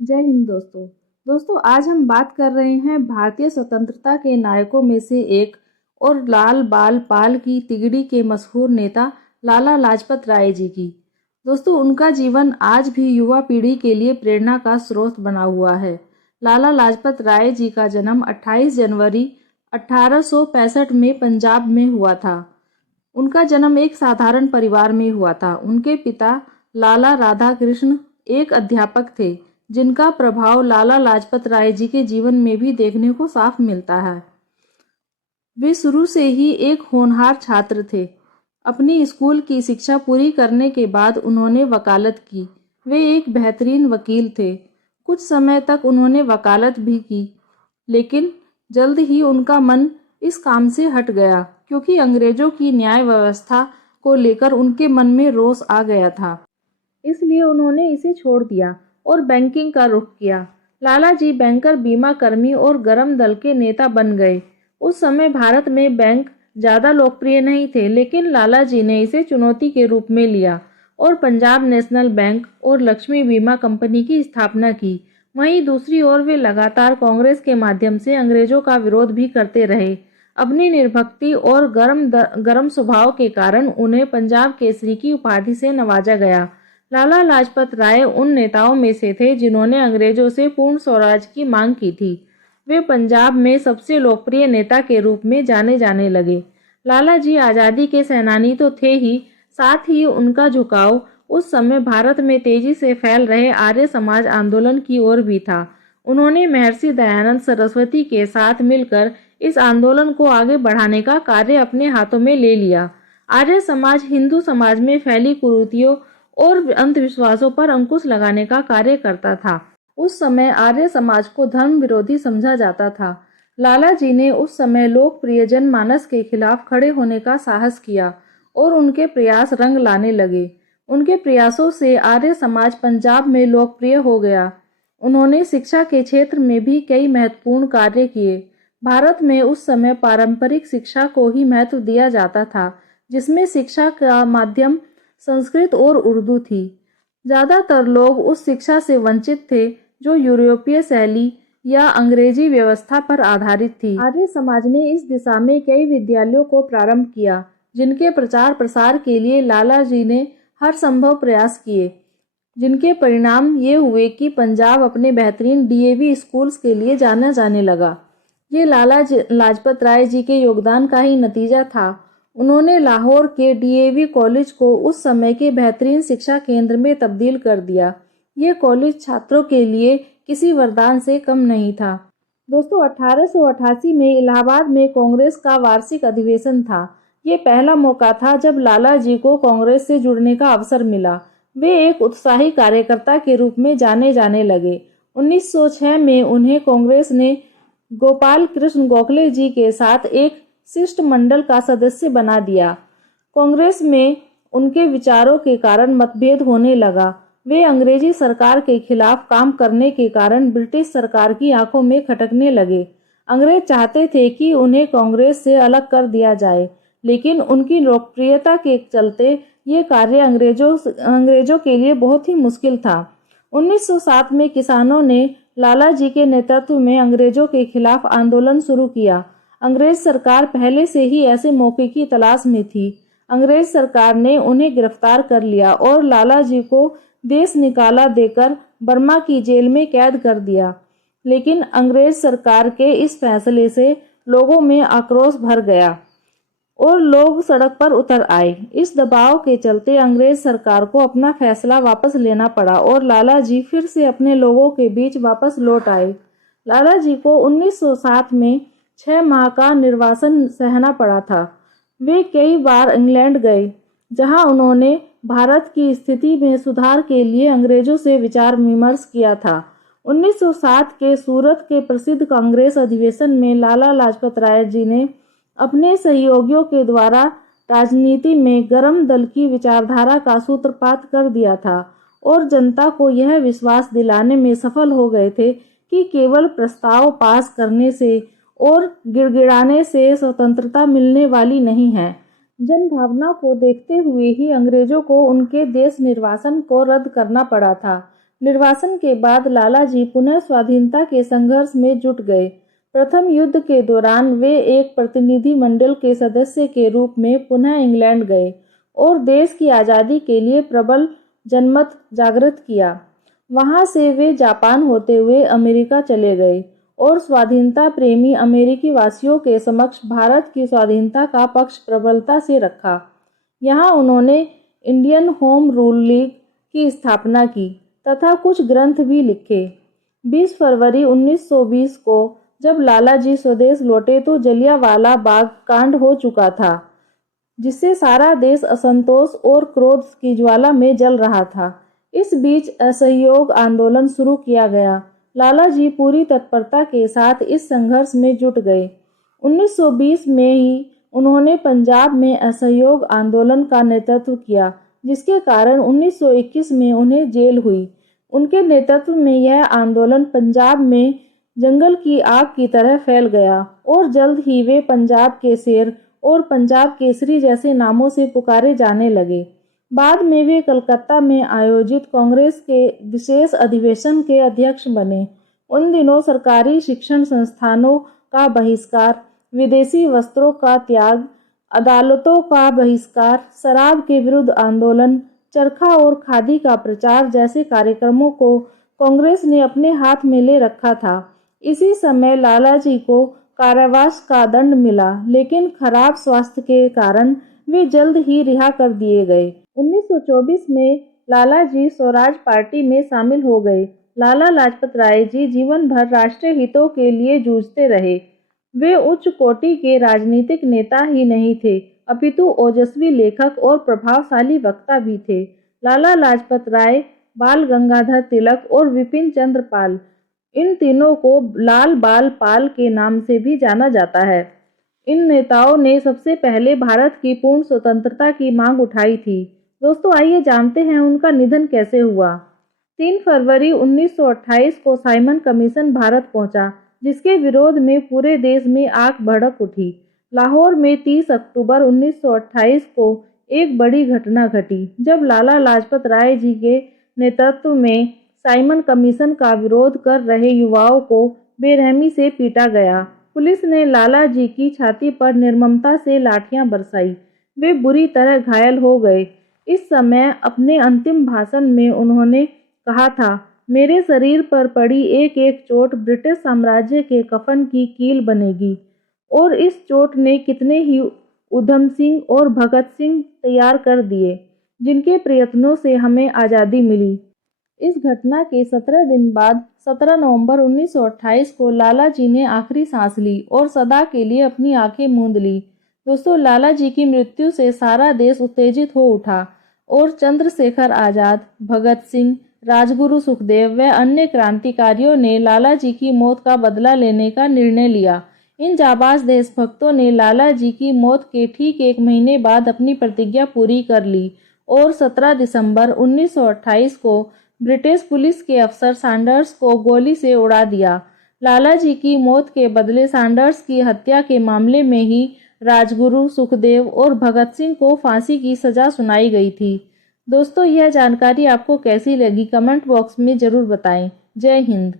जय हिंद दोस्तों। आज हम बात कर रहे हैं भारतीय स्वतंत्रता के नायकों में से एक और लाल बाल पाल की तिगड़ी के मशहूर नेता लाला लाजपत राय जी की। उनका जीवन आज भी युवा पीढ़ी के लिए प्रेरणा का स्रोत बना हुआ है। लाला लाजपत राय जी का जन्म 28 जनवरी 1865 में पंजाब में हुआ था। उनका जन्म एक साधारण परिवार में हुआ था। उनके पिता लाला राधा कृष्ण एक अध्यापक थे, जिनका प्रभाव लाला लाजपत राय जी के जीवन में भी देखने को साफ मिलता है। वे शुरू से ही एक होनहार छात्र थे। अपनी स्कूल की शिक्षा पूरी करने के बाद उन्होंने वकालत की। वे एक बेहतरीन वकील थे। कुछ समय तक उन्होंने वकालत भी की, लेकिन जल्द ही उनका मन इस काम से हट गया, क्योंकि अंग्रेजों की न्याय व्यवस्था को लेकर उनके मन में रोष आ गया था। इसलिए उन्होंने इसे छोड़ दिया और बैंकिंग का रुख किया। लाला जी बैंकर, बीमा कर्मी और गरम दल के नेता बन गए। उस समय भारत में बैंक ज्यादा लोकप्रिय नहीं थे, लेकिन लाला जी ने इसे चुनौती के रूप में लिया और पंजाब नेशनल बैंक और लक्ष्मी बीमा कंपनी की स्थापना की। वहीं दूसरी ओर वे लगातार कांग्रेस के माध्यम से अंग्रेजों का विरोध भी करते रहे। अपनी निर्भक्ति और गरम स्वभाव के कारण उन्हें पंजाब केसरी की उपाधि से नवाजा गया। लाला लाजपत राय उन नेताओं में से थे जिन्होंने अंग्रेजों से पूर्ण स्वराज की मांग की थी। वे पंजाब में सबसे लोकप्रिय नेता के रूप में जाने जाने लगे। लाला जी आज़ादी के सेनानी तो थे ही, साथ ही उनका झुकाव उस समय भारत में तेजी से फैल रहे आर्य समाज आंदोलन की ओर भी था। उन्होंने महर्षि दयानंद सरस्वती के साथ मिलकर इस आंदोलन को आगे बढ़ाने का कार्य अपने हाथों में ले लिया। आर्य समाज हिंदू समाज में फैली कुरीतियों और अंधविश्वासों पर अंकुश लगाने का कार्य करता था। उस समय आर्य समाज को धर्म विरोधी समझा जाता था। लाला जी ने उस समय लोकप्रिय जनमानस के खिलाफ खड़े होने का साहस किया और उनके प्रयास रंग लाने लगे। उनके प्रयासों से आर्य समाज पंजाब में लोकप्रिय हो गया। उन्होंने शिक्षा के क्षेत्र में भी कई महत्वपूर्ण कार्य किए। भारत में उस समय पारंपरिक शिक्षा को ही महत्व दिया जाता था, जिसमें शिक्षा का माध्यम संस्कृत और उर्दू थी। ज्यादातर लोग उस शिक्षा से वंचित थे जो यूरोपीय शैली या अंग्रेजी व्यवस्था पर आधारित थी। आर्य समाज ने इस दिशा में कई विद्यालयों को प्रारंभ किया, जिनके प्रचार प्रसार के लिए लाला जी ने हर संभव प्रयास किए, जिनके परिणाम ये हुए कि पंजाब अपने बेहतरीन डीएवी स्कूल्स के लिए जाना जाने लगा। ये लाला लाजपत राय जी के योगदान का ही नतीजा था। उन्होंने लाहौर के डीएवी कॉलेज को उस समय के बेहतरीन शिक्षा केंद्र में तब्दील कर दिया। ये कॉलेज छात्रों के लिए किसी वरदान से कम नहीं था। 1888 में इलाहाबाद में कांग्रेस का वार्षिक अधिवेशन था। ये पहला मौका था जब लाला जी को कांग्रेस से जुड़ने का अवसर मिला। वे एक उत्साही कार्यकर्ता के रूप में जाने जाने लगे। 1906 में उन्हें कांग्रेस ने गोपाल कृष्ण गोखले जी के साथ एक शिष्टमंडल का सदस्य बना दिया। कांग्रेस में उनके विचारों के कारण मतभेद होने लगा। वे अंग्रेजी सरकार के खिलाफ काम करने के कारण ब्रिटिश सरकार की आंखों में खटकने लगे। अंग्रेज चाहते थे कि उन्हें कांग्रेस से अलग कर दिया जाए, लेकिन उनकी लोकप्रियता के चलते ये कार्य अंग्रेजों के लिए बहुत ही मुश्किल था। 1907 में किसानों ने लाला जी के नेतृत्व में अंग्रेजों के खिलाफ आंदोलन शुरू किया। अंग्रेज सरकार पहले से ही ऐसे मौके की तलाश में थी। अंग्रेज सरकार ने उन्हें गिरफ्तार कर लिया और लाला जी को देश निकाला देकर बर्मा की जेल में कैद कर दिया। लेकिन अंग्रेज सरकार के इस फैसले से लोगों में आक्रोश भर गया और लोग सड़क पर उतर आए। इस दबाव के चलते अंग्रेज सरकार को अपना फैसला वापस लेना पड़ा और लाला जी फिर से अपने लोगों के बीच वापस लौट आए। लाला जी को 1907 में 6 माह का निर्वासन सहना पड़ा था। वे कई बार इंग्लैंड गए, जहां उन्होंने भारत की स्थिति में सुधार के लिए अंग्रेजों से विचार विमर्श किया था। 1907 के सूरत के प्रसिद्ध कांग्रेस अधिवेशन में लाला लाजपत राय जी ने अपने सहयोगियों के द्वारा राजनीति में गरम दल की विचारधारा का सूत्रपात कर दिया था और जनता को यह विश्वास दिलाने में सफल हो गए थे कि केवल प्रस्ताव पास करने से और गिड़गिड़ाने से स्वतंत्रता मिलने वाली नहीं है। जनभावना को देखते हुए ही अंग्रेजों को उनके देश निर्वासन को रद्द करना पड़ा था। निर्वासन के बाद लाला जी पुनः स्वाधीनता के संघर्ष में जुट गए। प्रथम युद्ध के दौरान वे एक प्रतिनिधि मंडल के सदस्य के रूप में पुनः इंग्लैंड गए और देश की आज़ादी के लिए प्रबल जनमत जागृत किया। वहां से वे जापान होते हुए अमेरिका चले गए और स्वाधीनता प्रेमी अमेरिकी वासियों के समक्ष भारत की स्वाधीनता का पक्ष प्रबलता से रखा। यहाँ उन्होंने इंडियन होम रूल लीग की स्थापना की तथा कुछ ग्रंथ भी लिखे। 20 फरवरी 1920 को जब लाला जी स्वदेश लौटे तो जलियांवाला बाग कांड हो चुका था, जिससे सारा देश असंतोष और क्रोध की ज्वाला में जल रहा था। इस बीच असहयोग आंदोलन शुरू किया गया। लाला जी पूरी तत्परता के साथ इस संघर्ष में जुट गए। 1920 में ही उन्होंने पंजाब में असहयोग आंदोलन का नेतृत्व किया, जिसके कारण 1921 में उन्हें जेल हुई। उनके नेतृत्व में यह आंदोलन पंजाब में जंगल की आग की तरह फैल गया और जल्द ही वे पंजाब के शेर और पंजाब केसरी जैसे नामों से पुकारे जाने लगे। बाद में वे कलकत्ता में आयोजित कांग्रेस के विशेष अधिवेशन के अध्यक्ष बने। उन दिनों सरकारी शिक्षण संस्थानों का बहिष्कार, विदेशी वस्त्रों का त्याग, अदालतों का बहिष्कार, शराब के विरुद्ध आंदोलन, चरखा और खादी का प्रचार जैसे कार्यक्रमों को कांग्रेस ने अपने हाथ में ले रखा था। इसी समय लाला जी को कारावास का दंड मिला, लेकिन खराब स्वास्थ्य के कारण वे जल्द ही रिहा कर दिए गए। 1924 में लाला जी स्वराज पार्टी में शामिल हो गए। लाला लाजपत राय जी जीवन भर राष्ट्रीय हितों के लिए जूझते रहे। वे उच्च कोटि के राजनीतिक नेता ही नहीं थे, अपितु ओजस्वी लेखक और प्रभावशाली वक्ता भी थे। लाला लाजपत राय, बाल गंगाधर तिलक और विपिन चंद्र पाल, इन तीनों को लाल बाल पाल के नाम से भी जाना जाता है। इन नेताओं ने सबसे पहले भारत की पूर्ण स्वतंत्रता की मांग उठाई थी। दोस्तों, आइए जानते हैं उनका निधन कैसे हुआ। 3 फरवरी 1928 को साइमन कमीशन भारत पहुंचा, जिसके विरोध में पूरे देश में आग भड़क उठी। लाहौर में 30 अक्टूबर 1928 को एक बड़ी घटना घटी, जब लाला लाजपत राय जी के नेतृत्व में साइमन कमीशन का विरोध कर रहे युवाओं को बेरहमी से पीटा गया। पुलिस ने लाला जी की छाती पर निर्ममता से लाठियां बरसाई। वे बुरी तरह घायल हो गए। इस समय अपने अंतिम भाषण में उन्होंने कहा था, मेरे शरीर पर पड़ी एक एक चोट ब्रिटिश साम्राज्य के कफन की कील बनेगी। और इस चोट ने कितने ही उधम सिंह और भगत सिंह तैयार कर दिए, जिनके प्रयत्नों से हमें आज़ादी मिली। इस घटना के 17 दिन बाद 17 नवंबर 1928 को लाला जी ने आखिरी सांस ली और सदा के लिए अपनी आंखें मूंद ली। दोस्तों, लाला जी की मृत्यु से सारा देश उत्तेजित हो उठा और चंद्रशेखर आजाद, भगत सिंह, राजगुरु सुखदेव व अन्य क्रांतिकारियों ने लाला जी की मौत का बदला लेने का निर्णय लिया। इन जाबाज देशभक्तों ने लाला जी की मौत के ठीक 1 महीने बाद अपनी प्रतिज्ञा पूरी कर ली और 17 दिसंबर 1928 को ब्रिटिश पुलिस के अफसर सैंडर्स को गोली से उड़ा दिया। लाला जी की मौत के बदले सैंडर्स की हत्या के मामले में ही राजगुरु, सुखदेव और भगत सिंह को फांसी की सजा सुनाई गई थी। दोस्तों, यह जानकारी आपको कैसी लगी कमेंट बॉक्स में ज़रूर बताएं। जय हिंद।